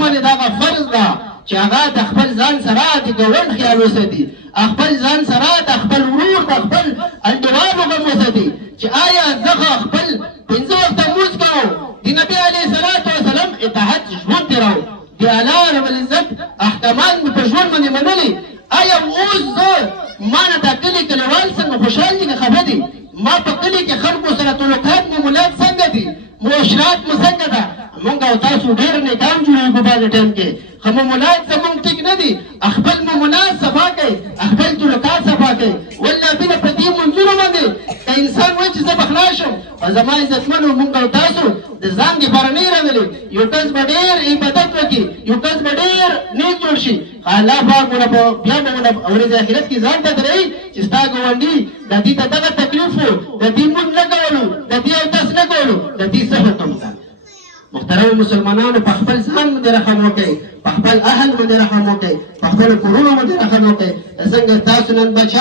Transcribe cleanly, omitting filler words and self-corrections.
باندې دغه فرض ده چې هغه د خپل ځان سره د ګاونډ خیال وساتي، خپل ځان سره د خپل ورور د خپل انډیوالو غم وساتي چې آیا زه خپل 5 وخته لمونځ کوم، د نبي علیه الصلاة والسلام اطاعت ژوند تېروم، د الله رب العزت احکامان مې په ژوند باندې منلي. آیا اوس زه ما نه دا کلي کلیوال څنګه خوشحال دي که خفه دي؟ ما په کلي کې خلکو سره تعلقات معاملات څنګه دي؟ معاشرات مو څنګه ده؟ موږ او تاسو ډېر نیکان جوړېږو بعضې ټایم کې، خو معاملات زموږ ټیک نه دي. خپل معاملات صفا کړئ، خپل تعلقات صفا کړئ. والله بینه په دې منځونو باندې که انسان وایي چې زه به خلاص شم، په زما عزتمنو موږ او تاسو د ځان دپاره نه یې راغلي. یو کس به ډېر عبادت وکړي، یو کس به ډېر نیک جوړ شي، الله پاک مونه بیا به مونه ورځ آخرت کې ځان ته درایي چې ستا ګاونډي د دې ته دغه تکلیف و، د دې مونځ نه کولو، د دې اودس نه کولو، د دې څه حکم ده؟ محترم مسلمانانو په خپل ځان باندې رحم وکړئ، په خپل اهل باندې رحم وکړئ، په خپل کورونو باندې رحم وکړئ. څنګه تاسو نن بچا